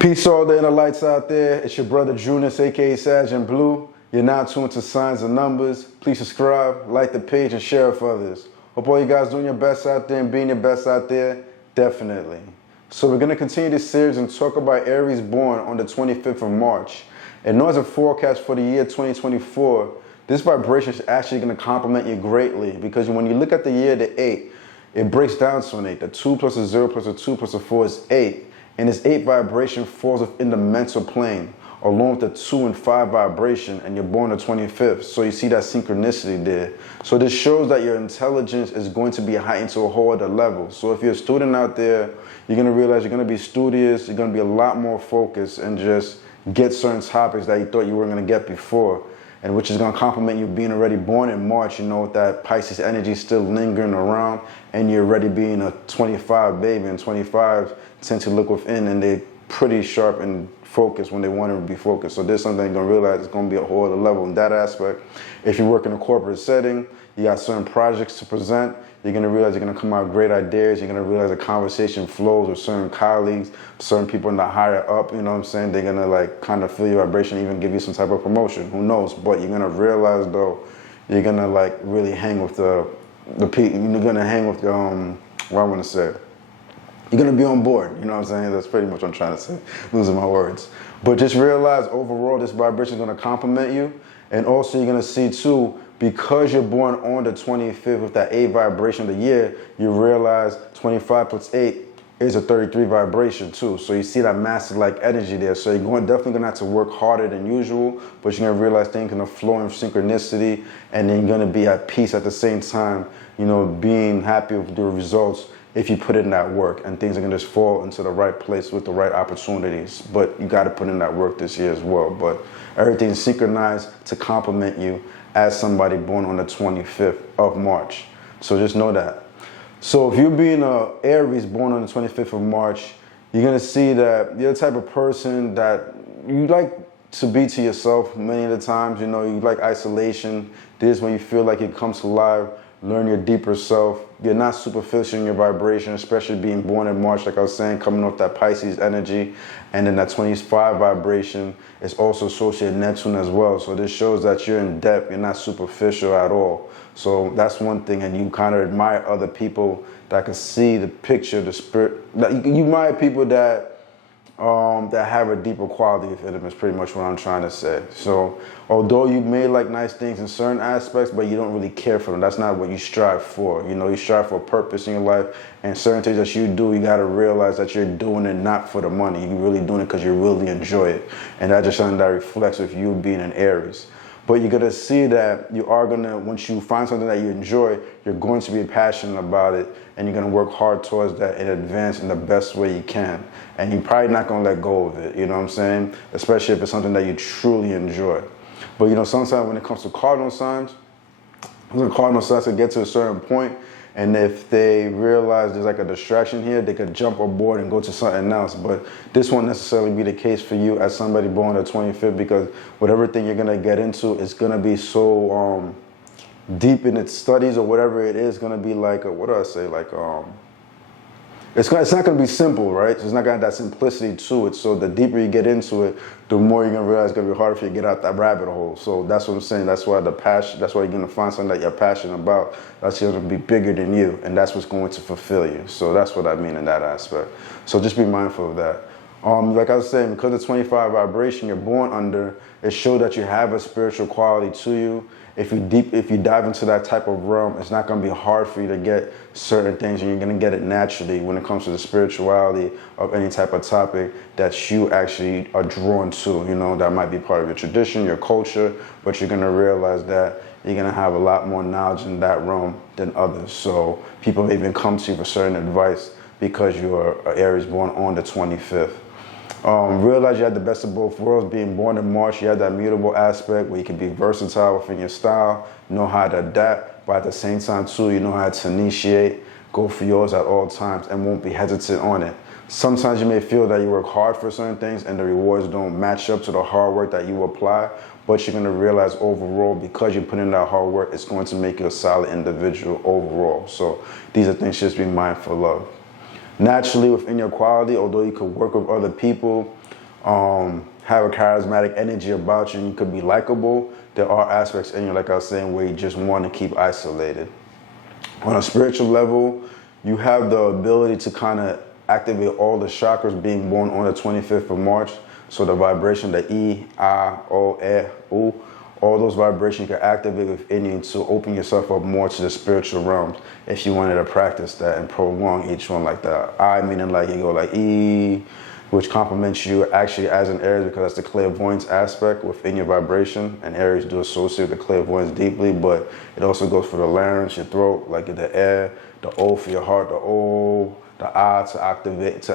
Peace to all the inner lights out there. It's your brother Junus, aka Sag Blue. You're now tuned to Signs and Numbers. Please subscribe, like the page, and share it for others. Hope all you guys doing your best out there and being your best out there. Definitely. So we're going to continue this series and talk about Aries born on the 25th of March. And known as a forecast for the year 2024, this vibration is actually going to complement you greatly, because when you look at the year, the 8, it breaks down to an 8. The 2 plus a 0 plus a 2 plus a 4 is 8. And this 8 vibration falls within the mental plane, along with the 2 and 5 vibration, and you're born the 25th. So you see that synchronicity there. So this shows that your intelligence is going to be heightened to a whole other level. So if you're a student out there, you're going to realize you're going to be studious, you're going to be a lot more focused, and just get certain topics that you thought you weren't going to get before, and which is going to complement you being already born in March, you know, with that Pisces energy still lingering around, and you're already being a 25 baby, and 25 tend to look within, and they're pretty sharp and focused when they want to be focused. So there's something you're going to realize it's going to be a whole other level in that aspect. If you work in a corporate setting, you got certain projects to present, you're going to realize you're going to come out with great ideas. You're going to realize the conversation flows with certain colleagues, certain people in the higher up, you know what I'm saying? They're going to like kind of feel your vibration, even give you some type of promotion. Who knows? But you're going to realize though, you're going to like really hang with the people. You're going to hang with the, what I want to say. You're going to be on board, you know what I'm saying? That's pretty much what I'm trying to say, losing my words. But just realize overall this vibration is going to complement you. And also you're going to see too, because you're born on the 25th with that 8 vibration of the year, you realize 25 plus 8 is a 33 vibration too. So you see that massive like energy there. So you're definitely going to have to work harder than usual, but you're going to realize things are going to flow in synchronicity, and then you're going to be at peace at the same time, you know, being happy with the results if you put in that work, and things are going to just fall into the right place with the right opportunities. But you got to put in that work this year as well. But everything's synchronized to complement you as somebody born on the 25th of March. So just know that. So if you're being a Aries born on the 25th of March, you're going to see that you're the type of person that you like to be to yourself many of the times. You know, you like isolation. This is when you feel like it comes alive. Learn your deeper self. You're not superficial in your vibration, especially being born in March, like I was saying, coming off that Pisces energy. And then that 25 vibration is also associated with Neptune as well. So this shows that you're in depth, you're not superficial at all. So that's one thing. And you kind of admire other people that can see the picture, the spirit. You admire people that have a deeper quality of them, is pretty much what I'm trying to say. So although you may like nice things in certain aspects, but you don't really care for them, that's not what you strive for. You know, you strive for a purpose in your life, and certain things that you do, you got to realize that you're doing it not for the money. You're really doing it because you really enjoy it. And that's just something that reflects with you being an Aries. But you're going to see that you are going to, once you find something that you enjoy, you're going to be passionate about it, and you're going to work hard towards that and advance in the best way you can. And you're probably not going to let go of it, you know what I'm saying? Especially if it's something that you truly enjoy. But you know, sometimes when it comes to cardinal signs, can get to a certain point, and if they realize there's like a distraction here, they could jump aboard and go to something else. But this won't necessarily be the case for you as somebody born on the 25th, because whatever thing you're going to get into is going to be so deep in its studies, or whatever it is going to be like, what do I say, like, it's not going to be simple, right? It's not going to have that simplicity to it. So the deeper you get into it, the more you're going to realize it's going to be harder for you to get out that rabbit hole. So that's what I'm saying. That's why that's why you're going to find something that you're passionate about. That's going to be bigger than you, and that's what's going to fulfill you. So that's what I mean in that aspect. So just be mindful of that. Like I was saying, because the 25 vibration you're born under, it shows that you have a spiritual quality to you. If you dive into that type of realm, it's not going to be hard for you to get certain things, and you're going to get it naturally when it comes to the spirituality of any type of topic that you actually are drawn to. You know, that might be part of your tradition, your culture, but you're going to realize that you're going to have a lot more knowledge in that realm than others. So people may even come to you for certain advice because you're an Aries born on the 25th. Realize you had the best of both worlds. Being born in March, you have that mutable aspect where you can be versatile within your style, know how to adapt, but at the same time too, you know how to initiate, go for yours at all times, and won't be hesitant on it. Sometimes you may feel that you work hard for certain things and the rewards don't match up to the hard work that you apply, but you're going to realize overall, because you put in that hard work, it's going to make you a solid individual overall. So these are things just be mindful of. Naturally, within your quality, although you could work with other people, have a charismatic energy about you, and you could be likable. There are aspects in you, like I was saying, where you just want to keep isolated. On a spiritual level, you have the ability to kind of activate all the chakras being born on the 25th of March. So the vibration, the E, I, O, E, U, all those vibrations you can activate within you to open yourself up more to the spiritual realms if you wanted to practice that and prolong each one like that. I meaning like you go like E, which complements you actually as an Aries because that's the clairvoyance aspect within your vibration. And Aries do associate the clairvoyance deeply, but it also goes for the larynx, your throat, like the air, the O for your heart, the O, the I to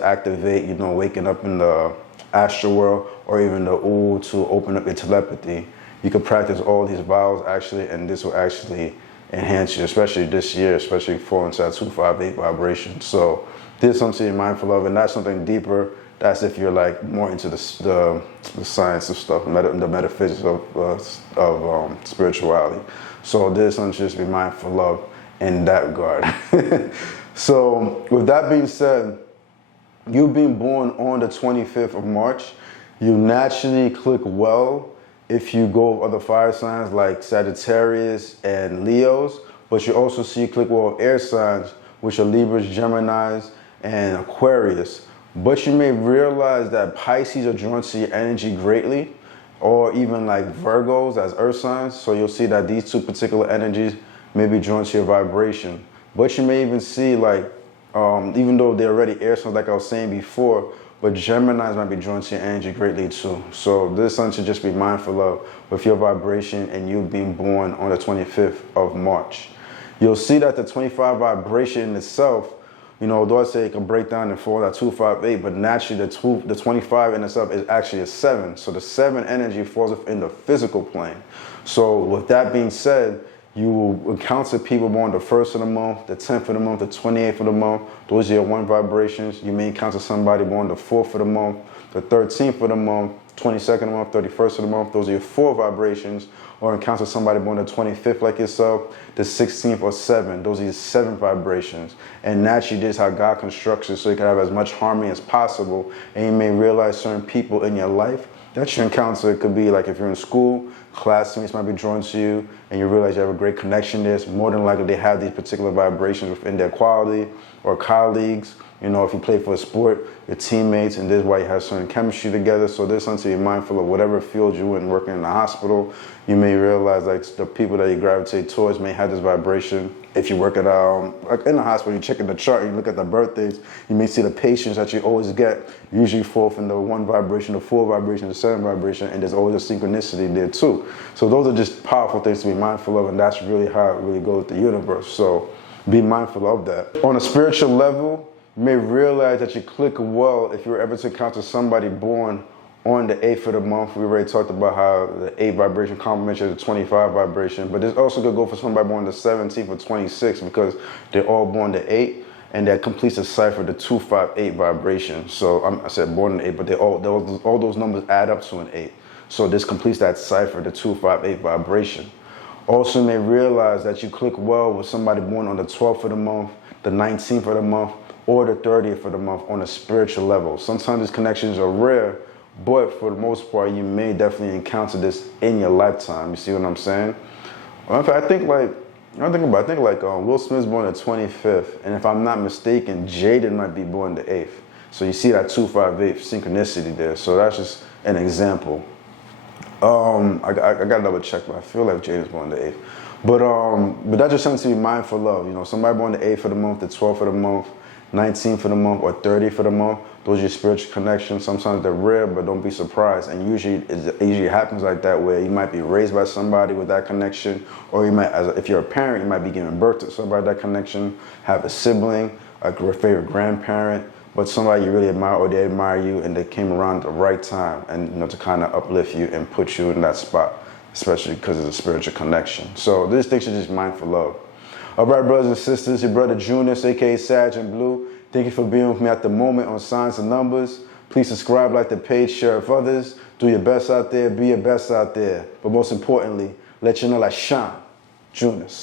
activate, you know, waking up in the astral world, or even the U to open up your telepathy. You can practice all these vowels actually, and this will actually enhance you, especially this year, especially fall into that 258 vibration. So this is something you're mindful of, and that's something deeper. That's if you're like more into the science of stuff, the metaphysics of spirituality. So this is something just be mindful of in that regard. So with that being said, you being born on the 25th of March, you naturally click well if you go with other fire signs like Sagittarius and Leos, but you also see click well with air signs, which are Libras, Geminis, and Aquarius. But you may realize that Pisces are drawn to your energy greatly, or even like Virgos as earth signs. So you'll see that these two particular energies may be drawn to your vibration. But you may even see like, even though they're already air signs like I was saying before, but Geminis might be drawn to your energy greatly too. So this is something to just be mindful of with your vibration and you being born on the 25th of March. You'll see that the 25 vibration in itself, you know, though I say it can break down and fall at 258, but naturally the 25 in itself is actually a 7. So the 7 energy falls within the physical plane. So with that being said, you will encounter people born the 1st of the month, the 10th of the month, the 28th of the month. Those are your 1 vibrations. You may encounter somebody born the 4th of the month, the 13th of the month, 22nd of the month, 31st of the month. Those are your 4 vibrations. Or encounter somebody born the 25th like yourself, the 16th or 7. Those are your 7 vibrations. And naturally, this is how God constructs it so you can have as much harmony as possible. And you may realize certain people in your life that you encounter. It could be like if you're in school, classmates might be drawn to you, and you realize you have a great connection there. More than likely, they have these particular vibrations within their quality, or colleagues. You know, if you play for a sport, your teammates, and this is why you have certain chemistry together. So this is something to be mindful of. Whatever field you're in, working in the hospital, you may realize like the people that you gravitate towards may have this vibration. If you work at like in the hospital, you check in the chart, you look at the birthdays, you may see the patients that you always get usually fall from the 1 vibration, the 4 vibration, the 7 vibration, and there's always a synchronicity there too. So those are just powerful things to be mindful of, and that's really how it really goes with the universe. So be mindful of that. On a spiritual level, you may realize that you click well if you're ever to encounter somebody born on the 8th of the month. We already talked about how the 8 vibration complements the 25 vibration, but this also could go for somebody born the 17th or 26th because they're all born the 8, and that completes the cipher, the 258 vibration. So I said born the 8, but all those numbers add up to an 8. So this completes that cipher, the 258 vibration. Also, you may realize that you click well with somebody born on the 12th of the month, the 19th of the month, or the 30th of the month on a spiritual level. Sometimes these connections are rare, but for the most part, you may definitely encounter this in your lifetime. You see what I'm saying? Well, in fact, I think Will Smith's born the 25th, and if I'm not mistaken, Jaden might be born the 8th. So you see that 258 synchronicity there. So that's just an example. I got to double check, but I feel like Jaden's born the 8th. But that's just something to be mindful of. You know, somebody born the 8th of the month, the 12th of the month, 19th of the month, or 30th of the month, those are your spiritual connections. Sometimes they're rare, but don't be surprised. And it usually happens like that, where you might be raised by somebody with that connection, or you might, if you're a parent, you might be giving birth to somebody with that connection, have a sibling, a favorite grandparent, but somebody you really admire, or they admire you, and they came around at the right time, and you know, to kind of uplift you and put you in that spot, especially because of the spiritual connection. So these things you're just mindful of. All right, brothers and sisters, your brother Junius, aka Sag and Blue. Thank you for being with me at the moment on Signs and Numbers. Please subscribe, like the page, share with others. Do your best out there, be your best out there. But most importantly, let you know like shine. Junius.